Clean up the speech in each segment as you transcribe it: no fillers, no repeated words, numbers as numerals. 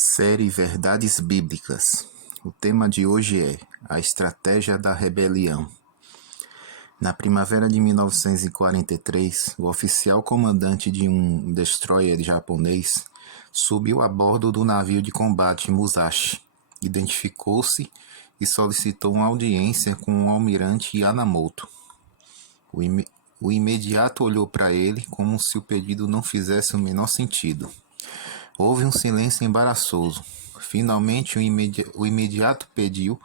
Série Verdades Bíblicas. O tema de hoje é a estratégia da rebelião. Na primavera de 1943, o oficial comandante de um destroyer japonês subiu a bordo do navio de combate Musashi, identificou-se e solicitou uma audiência com o almirante Yamamoto. O imediato olhou para ele como se o pedido não fizesse o menor sentido. Houve um silêncio embaraçoso. Finalmente, o imediato pediu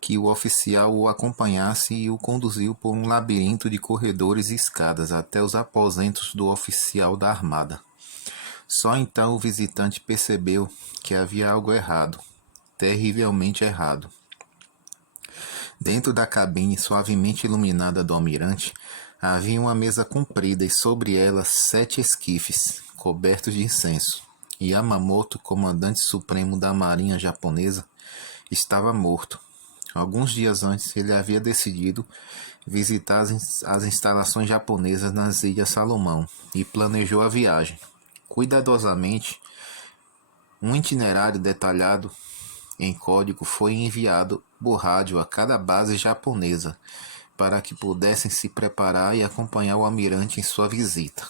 que o oficial o acompanhasse e o conduziu por um labirinto de corredores e escadas até os aposentos do oficial da armada. Só então o visitante percebeu que havia algo errado, terrivelmente errado. Dentro da cabine suavemente iluminada do almirante, havia uma mesa comprida e sobre ela 7 esquifes, cobertos de incenso. Yamamoto, comandante supremo da marinha japonesa, estava morto. Alguns dias antes, ele havia decidido visitar as instalações japonesas nas Ilhas Salomão e planejou a viagem. Cuidadosamente, um itinerário detalhado em código foi enviado por rádio a cada base japonesa para que pudessem se preparar e acompanhar o almirante em sua visita.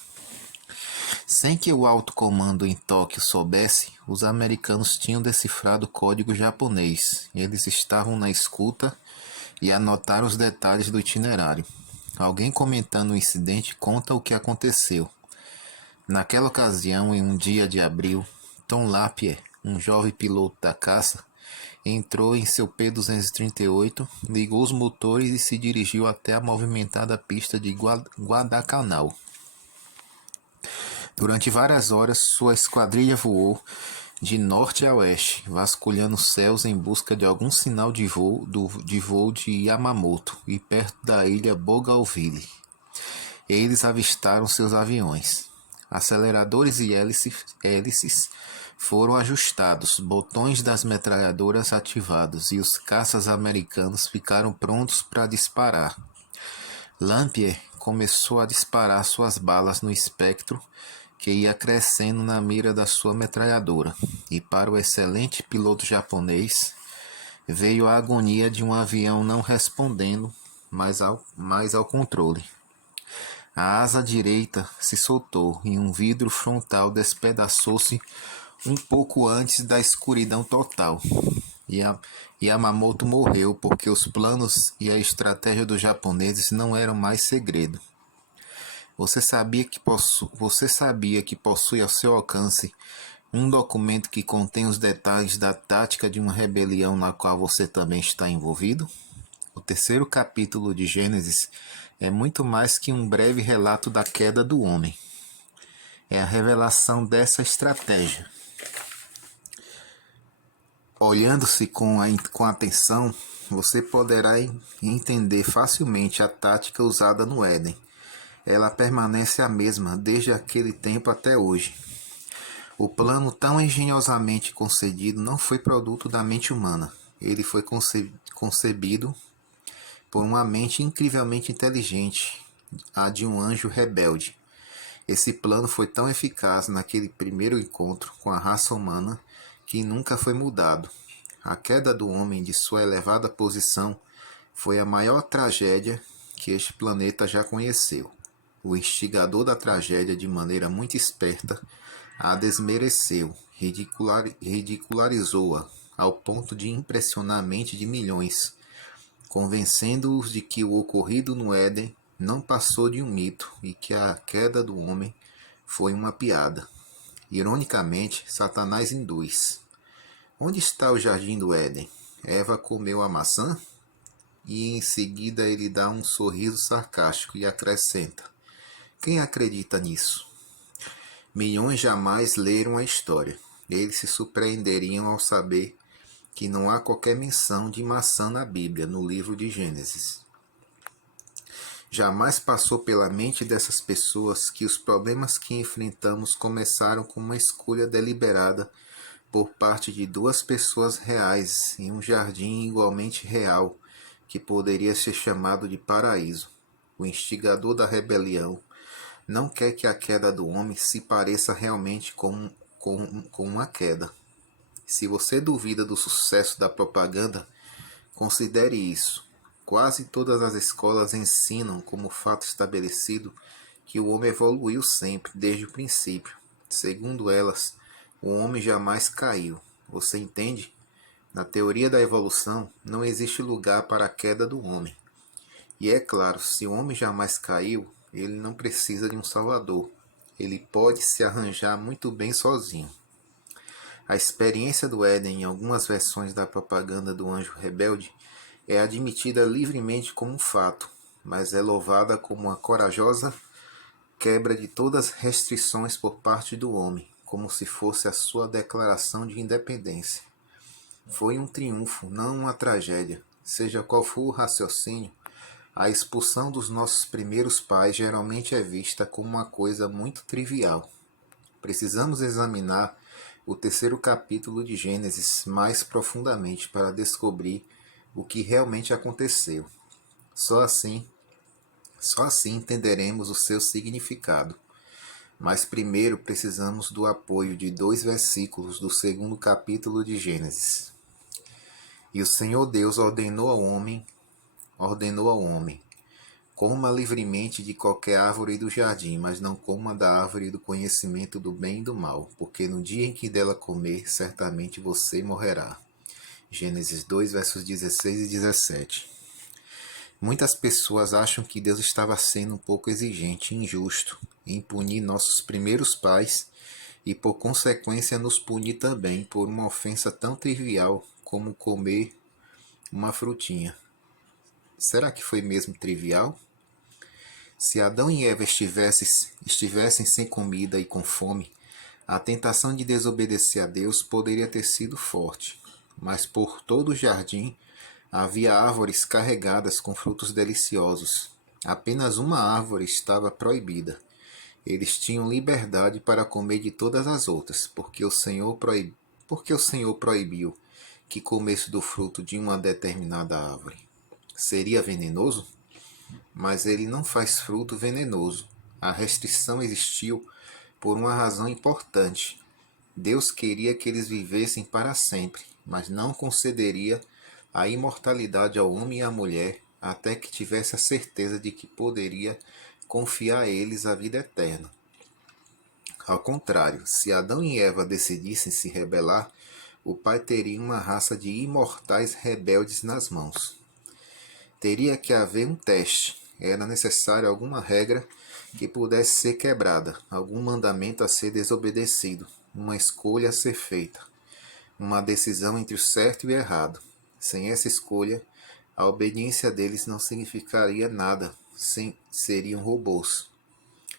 Sem que o alto comando em Tóquio soubesse, os americanos tinham decifrado o código japonês. Eles estavam na escuta e anotaram os detalhes do itinerário. Alguém comentando o incidente conta o que aconteceu. Naquela ocasião, em um dia de abril, Tom Lapierre, um jovem piloto da caça, entrou em seu P-238, ligou os motores e se dirigiu até a movimentada pista de Guadalcanal. Durante várias horas, sua esquadrilha voou de norte a oeste, vasculhando os céus em busca de algum sinal de voo de Yamamoto e perto da ilha Bougainville. Eles avistaram seus aviões. Aceleradores e hélices foram ajustados, botões das metralhadoras ativados e os caças americanos ficaram prontos para disparar. Lapierre começou a disparar suas balas no espectro que ia crescendo na mira da sua metralhadora, e para o excelente piloto japonês veio a agonia de um avião não respondendo mais ao controle. A asa direita se soltou e um vidro frontal despedaçou-se um pouco antes da escuridão total. Yamamoto morreu porque os planos e a estratégia dos japoneses não eram mais segredo. Você sabia que possui ao seu alcance um documento que contém os detalhes da tática de uma rebelião na qual você também está envolvido? O terceiro capítulo de Gênesis é muito mais que um breve relato da queda do homem. É a revelação dessa estratégia. Olhando-se com atenção, você poderá entender facilmente a tática usada no Éden. Ela permanece a mesma desde aquele tempo até hoje. O plano tão engenhosamente concebido não foi produto da mente humana. Ele foi concebido por uma mente incrivelmente inteligente, a de um anjo rebelde. Esse plano foi tão eficaz naquele primeiro encontro com a raça humana que nunca foi mudado. A queda do homem de sua elevada posição foi a maior tragédia que este planeta já conheceu. O instigador da tragédia, de maneira muito esperta, a desmereceu, ridicularizou-a, ao ponto de impressionar a mente de milhões, convencendo-os de que o ocorrido no Éden não passou de um mito e que a queda do homem foi uma piada. Ironicamente, Satanás induz: onde está o jardim do Éden? Eva comeu a maçã? E em seguida ele dá um sorriso sarcástico e acrescenta: quem acredita nisso? Milhões jamais leram a história. Eles se surpreenderiam ao saber que não há qualquer menção de maçã na Bíblia, no livro de Gênesis. Jamais passou pela mente dessas pessoas que os problemas que enfrentamos começaram com uma escolha deliberada por parte de duas pessoas reais em um jardim igualmente real, que poderia ser chamado de paraíso. O instigador da rebelião não quer que a queda do homem se pareça realmente com uma queda. Se você duvida do sucesso da propaganda, considere isso. Quase todas as escolas ensinam como fato estabelecido que o homem evoluiu sempre, desde o princípio. Segundo elas, o homem jamais caiu. Você entende? Na teoria da evolução, não existe lugar para a queda do homem. E é claro, se o homem jamais caiu, ele não precisa de um salvador. Ele pode se arranjar muito bem sozinho. A experiência do Éden em algumas versões da propaganda do anjo rebelde é admitida livremente como um fato, mas é louvada como uma corajosa quebra de todas as restrições por parte do homem, como se fosse a sua declaração de independência. Foi um triunfo, não uma tragédia. Seja qual for o raciocínio, a expulsão dos nossos primeiros pais geralmente é vista como uma coisa muito trivial. Precisamos examinar o terceiro capítulo de Gênesis mais profundamente para descobrir o que realmente aconteceu. Só assim entenderemos o seu significado. Mas primeiro precisamos do apoio de 2 versículos do segundo capítulo de Gênesis. E o Senhor Deus ordenou ao homem, coma livremente de qualquer árvore do jardim, mas não coma da árvore do conhecimento do bem e do mal, porque no dia em que dela comer, certamente você morrerá. Gênesis 2, versos 16 e 17. Muitas pessoas acham que Deus estava sendo um pouco exigente e injusto em punir nossos primeiros pais e, por consequência, nos punir também por uma ofensa tão trivial como comer uma frutinha. Será que foi mesmo trivial? Se Adão e Eva estivessem sem comida e com fome, a tentação de desobedecer a Deus poderia ter sido forte, mas por todo o jardim havia árvores carregadas com frutos deliciosos. Apenas uma árvore estava proibida. Eles tinham liberdade para comer de todas as outras, porque o Senhor proibiu que comesse do fruto de uma determinada árvore. Seria venenoso? Mas ele não faz fruto venenoso. A restrição existiu por uma razão importante. Deus queria que eles vivessem para sempre, mas não concederia a imortalidade ao homem e à mulher até que tivesse a certeza de que poderia confiar a eles a vida eterna. Ao contrário, se Adão e Eva decidissem se rebelar, o Pai teria uma raça de imortais rebeldes nas mãos. Teria que haver um teste. Era necessário alguma regra que pudesse ser quebrada, algum mandamento a ser desobedecido, uma escolha a ser feita, uma decisão entre o certo e o errado. Sem essa escolha, a obediência deles não significaria nada, seriam robôs.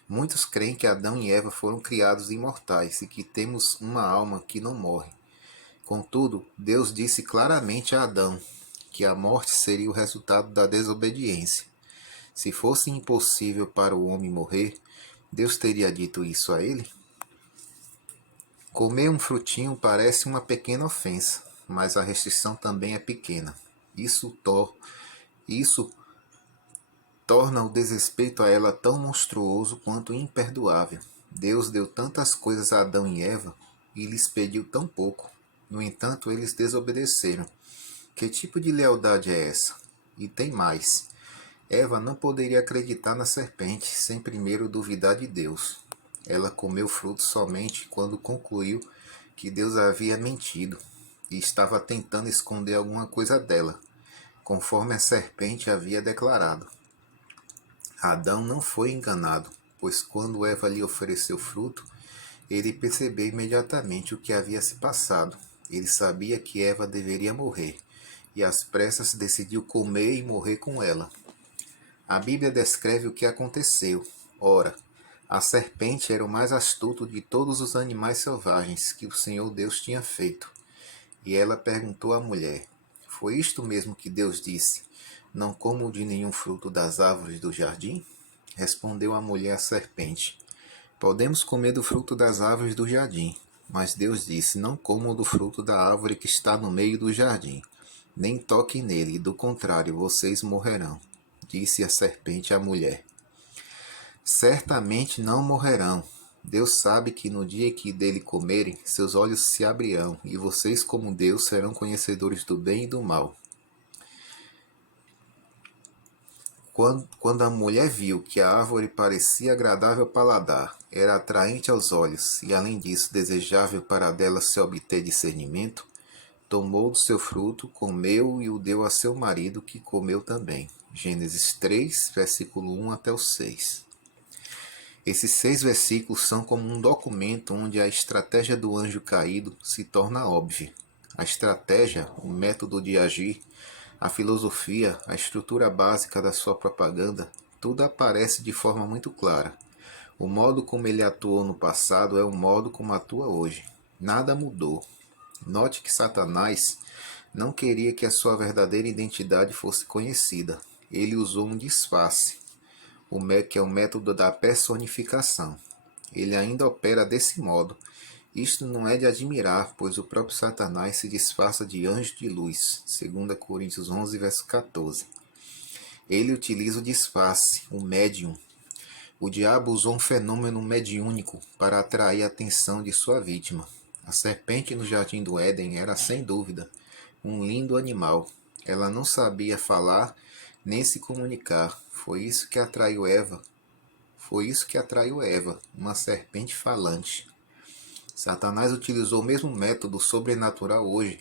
Muitos creem que Adão e Eva foram criados imortais e que temos uma alma que não morre. Contudo, Deus disse claramente a Adão que a morte seria o resultado da desobediência. Se fosse impossível para o homem morrer, Deus teria dito isso a ele? Comer um frutinho parece uma pequena ofensa, mas a restrição também é pequena. Isso torna o desrespeito a ela tão monstruoso quanto imperdoável. Deus deu tantas coisas a Adão e Eva e lhes pediu tão pouco. No entanto, eles desobedeceram. Que tipo de lealdade é essa? E tem mais. Eva não poderia acreditar na serpente sem primeiro duvidar de Deus. Ela comeu fruto somente quando concluiu que Deus havia mentido e estava tentando esconder alguma coisa dela, conforme a serpente havia declarado. Adão não foi enganado, pois quando Eva lhe ofereceu fruto, ele percebeu imediatamente o que havia se passado. Ele sabia que Eva deveria morrer, e às pressas decidiu comer e morrer com ela. A Bíblia descreve o que aconteceu. Ora, a serpente era o mais astuto de todos os animais selvagens que o Senhor Deus tinha feito. E ela perguntou à mulher: Foi isto mesmo que Deus disse? Não como de nenhum fruto das árvores do jardim? Respondeu a mulher à serpente: Podemos comer do fruto das árvores do jardim. Mas Deus disse: Não comam do fruto da árvore que está no meio do jardim, nem toquem nele, do contrário, vocês morrerão. Disse a serpente à mulher: Certamente não morrerão, Deus sabe que no dia que dele comerem, seus olhos se abrirão, e vocês, como Deus, serão conhecedores do bem e do mal. Quando a mulher viu que a árvore parecia agradável ao paladar, era atraente aos olhos, e além disso desejável para dela se obter discernimento, tomou do seu fruto, comeu e o deu a seu marido, que comeu também. Gênesis 3, versículo 1 até o 6. Esses 6 versículos são como um documento onde a estratégia do anjo caído se torna óbvia. A estratégia, o método de agir, a filosofia, a estrutura básica da sua propaganda, tudo aparece de forma muito clara. O modo como ele atuou no passado é o modo como atua hoje. Nada mudou. Note que Satanás não queria que a sua verdadeira identidade fosse conhecida. Ele usou um disfarce, que é o método da personificação. Ele ainda opera desse modo. Isto não é de admirar, pois o próprio Satanás se disfarça de anjo de luz. 2 Coríntios 11, verso 14. Ele utiliza o disfarce, o médium. O diabo usou um fenômeno mediúnico para atrair a atenção de sua vítima. A serpente no jardim do Éden era, sem dúvida, um lindo animal. Ela não sabia falar nem se comunicar. Foi isso que atraiu Eva, uma serpente falante. Satanás utilizou o mesmo método sobrenatural hoje,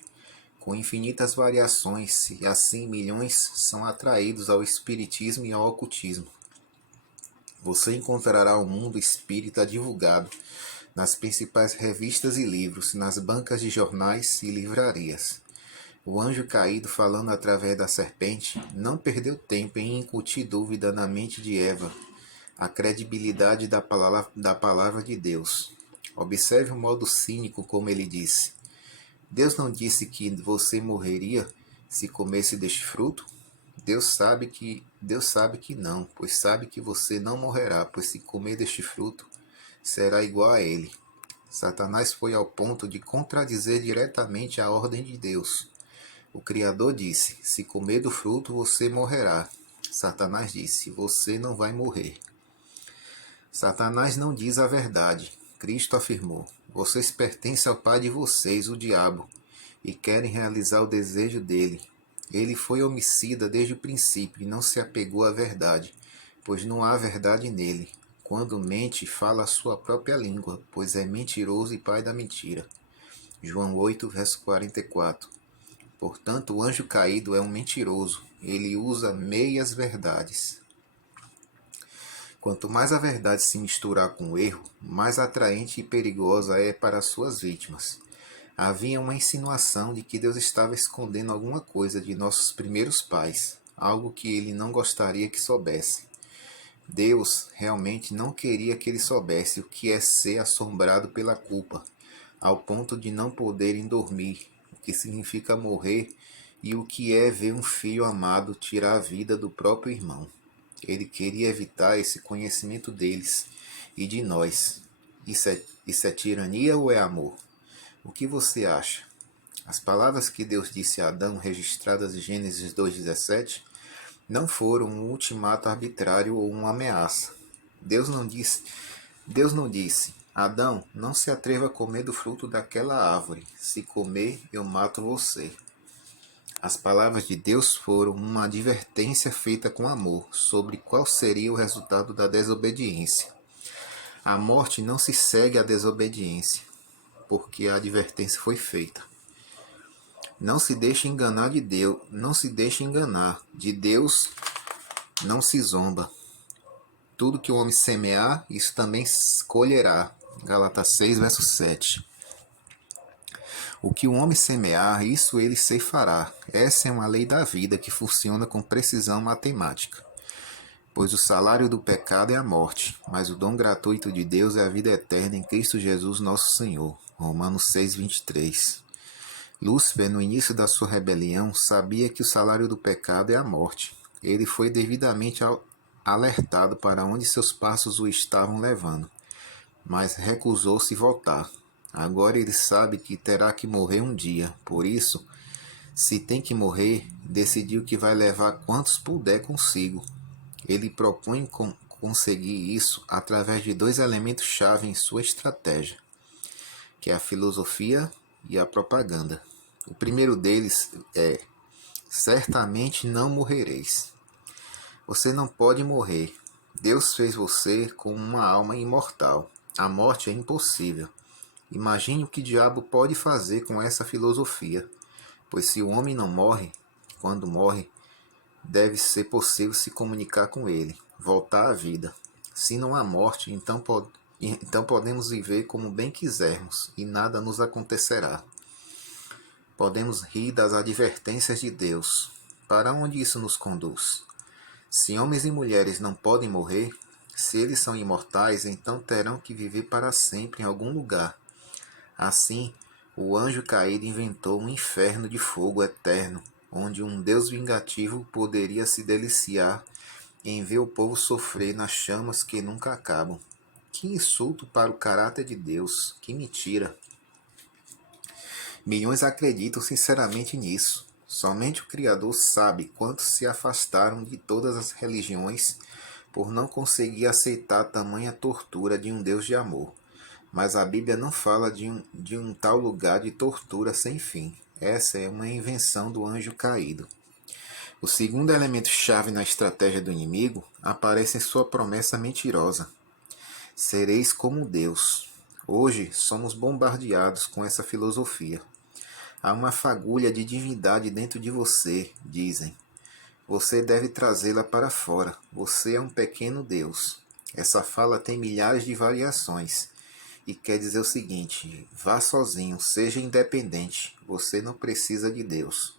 com infinitas variações, e assim milhões são atraídos ao espiritismo e ao ocultismo. Você encontrará o mundo espírita divulgado nas principais revistas e livros, nas bancas de jornais e livrarias. O anjo caído, falando através da serpente, não perdeu tempo em incutir dúvida na mente de Eva, a credibilidade da palavra de Deus. Observe o modo cínico como ele disse: Deus não disse que você morreria se comesse deste fruto? Deus sabe que não, pois sabe que você não morrerá, pois se comer deste fruto, será igual a ele. Satanás foi ao ponto de contradizer diretamente a ordem de Deus. O Criador disse: se comer do fruto, você morrerá. Satanás disse: você não vai morrer. Satanás não diz a verdade. Cristo afirmou: vocês pertencem ao pai de vocês, o diabo, e querem realizar o desejo dele. Ele foi homicida desde o princípio e não se apegou à verdade, pois não há verdade nele. Quando mente, fala a sua própria língua, pois é mentiroso e pai da mentira. João 8, verso 44. Portanto, o anjo caído é um mentiroso. Ele usa meias verdades. Quanto mais a verdade se misturar com o erro, mais atraente e perigosa é para suas vítimas. Havia uma insinuação de que Deus estava escondendo alguma coisa de nossos primeiros pais, algo que ele não gostaria que soubesse. Deus realmente não queria que ele soubesse o que é ser assombrado pela culpa, ao ponto de não poderem dormir, o que significa morrer, e o que é ver um filho amado tirar a vida do próprio irmão. Ele queria evitar esse conhecimento deles e de nós. Isso é tirania ou é amor? O que você acha? As palavras que Deus disse a Adão, registradas em Gênesis 2,17, não foram um ultimato arbitrário ou uma ameaça. Deus não disse: Adão, não se atreva a comer do fruto daquela árvore. Se comer, eu mato você. As palavras de Deus foram uma advertência feita com amor sobre qual seria o resultado da desobediência. A morte não se segue à desobediência, porque a advertência foi feita. Não se deixe enganar de Deus, não se deixe enganar. De Deus não se zomba. Tudo que o homem semear, isso também colherá. Gálatas 6, verso 7. O que o homem semear, isso ele ceifará. Essa é uma lei da vida que funciona com precisão matemática. Pois o salário do pecado é a morte, mas o dom gratuito de Deus é a vida eterna em Cristo Jesus nosso Senhor. Romanos 6, 23. Lúcifer, no início da sua rebelião, sabia que o salário do pecado é a morte. Ele foi devidamente alertado para onde seus passos o estavam levando, mas recusou-se voltar. Agora ele sabe que terá que morrer um dia, por isso, se tem que morrer, decidiu que vai levar quantos puder consigo. Ele propõe conseguir isso através de dois elementos-chave em sua estratégia, que é a filosofia e a propaganda. O primeiro deles é: certamente não morrereis. Você não pode morrer. Deus fez você com uma alma imortal. A morte é impossível. Imagine o que o diabo pode fazer com essa filosofia, pois se o homem não morre, quando morre, deve ser possível se comunicar com ele, voltar à vida. Se não há morte, então podemos viver como bem quisermos e nada nos acontecerá. Podemos rir das advertências de Deus. Para onde isso nos conduz? Se homens e mulheres não podem morrer, se eles são imortais, então terão que viver para sempre em algum lugar. Assim, o anjo caído inventou um inferno de fogo eterno, onde um Deus vingativo poderia se deliciar em ver o povo sofrer nas chamas que nunca acabam. Que insulto para o caráter de Deus! Que mentira! Milhões acreditam sinceramente nisso. Somente o Criador sabe quantos se afastaram de todas as religiões por não conseguir aceitar tamanha tortura de um Deus de amor. Mas a Bíblia não fala de um tal lugar de tortura sem fim. Essa é uma invenção do anjo caído. O segundo elemento-chave na estratégia do inimigo aparece em sua promessa mentirosa: sereis como Deus. Hoje somos bombardeados com essa filosofia. Há uma fagulha de divindade dentro de você, dizem. Você deve trazê-la para fora. Você é um pequeno Deus. Essa fala tem milhares de variações e quer dizer o seguinte: vá sozinho, seja independente. Você não precisa de Deus.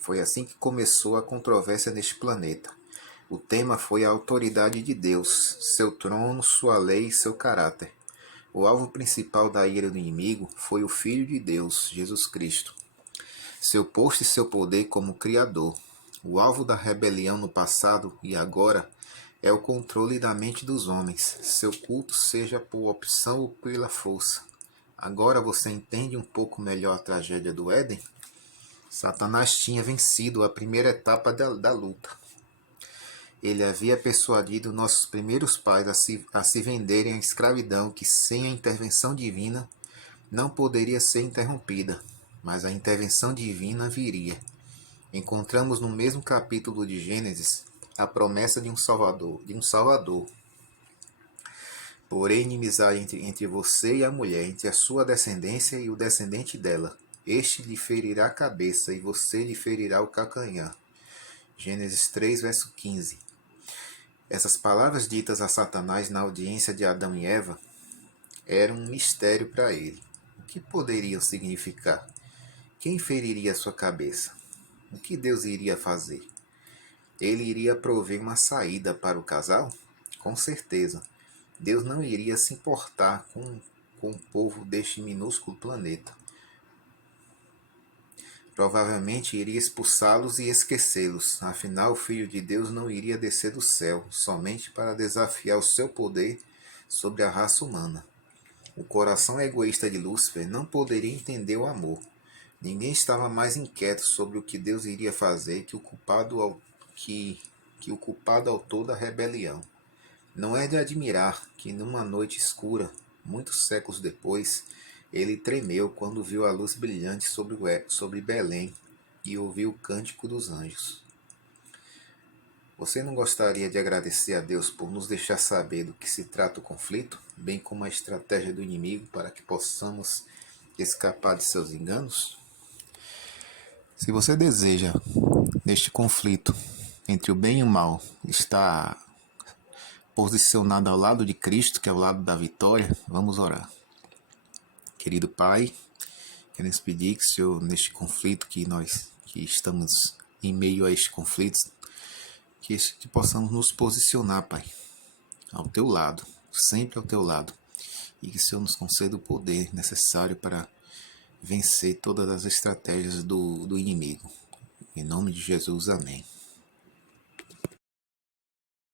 Foi assim que começou a controvérsia neste planeta. O tema foi a autoridade de Deus, seu trono, sua lei e seu caráter. O alvo principal da ira do inimigo foi o Filho de Deus, Jesus Cristo. Seu posto e seu poder como Criador. O alvo da rebelião no passado e agora é o controle da mente dos homens, seu culto seja por opção ou pela força. Agora você entende um pouco melhor a tragédia do Éden? Satanás tinha vencido a primeira etapa da luta. Ele havia persuadido nossos primeiros pais a se venderem à escravidão que, sem a intervenção divina, não poderia ser interrompida, mas a intervenção divina viria. Encontramos no mesmo capítulo de Gênesis a promessa de um Salvador. Porém, inimizade entre você e a mulher, entre a sua descendência e o descendente dela. Este lhe ferirá a cabeça e você lhe ferirá o calcanhar. Gênesis 3, verso 15. Essas palavras ditas a Satanás na audiência de Adão e Eva eram um mistério para ele. O que poderiam significar? Quem feriria a sua cabeça? O que Deus iria fazer? Ele iria prover uma saída para o casal? Com certeza. Deus não iria se importar com o povo deste minúsculo planeta. Provavelmente iria expulsá-los e esquecê-los. Afinal, o Filho de Deus não iria descer do céu somente para desafiar o seu poder sobre a raça humana. O coração egoísta de Lúcifer não poderia entender o amor. Ninguém estava mais inquieto sobre o que Deus iria fazer que o culpado autor da rebelião. Não é de admirar que numa noite escura, muitos séculos depois, ele tremeu quando viu a luz brilhante sobre Belém e ouviu o cântico dos anjos. Você não gostaria de agradecer a Deus por nos deixar saber do que se trata o conflito, bem como a estratégia do inimigo para que possamos escapar de seus enganos? Se você deseja, neste conflito entre o bem e o mal, estar posicionado ao lado de Cristo, que é o lado da vitória, vamos orar. Querido Pai, queremos pedir que o Senhor, neste conflito que estamos em meio a este conflito, que possamos nos posicionar, Pai, ao Teu lado, sempre ao Teu lado, e que o Senhor nos conceda o poder necessário para vencer todas as estratégias do inimigo. Em nome de Jesus, amém.